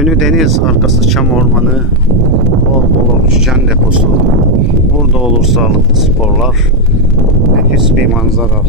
Önü deniz, arkası çam ormanı, bol bol oksijen deposu. Burada olur sağlıklı sporlar. Nefis bir manzara.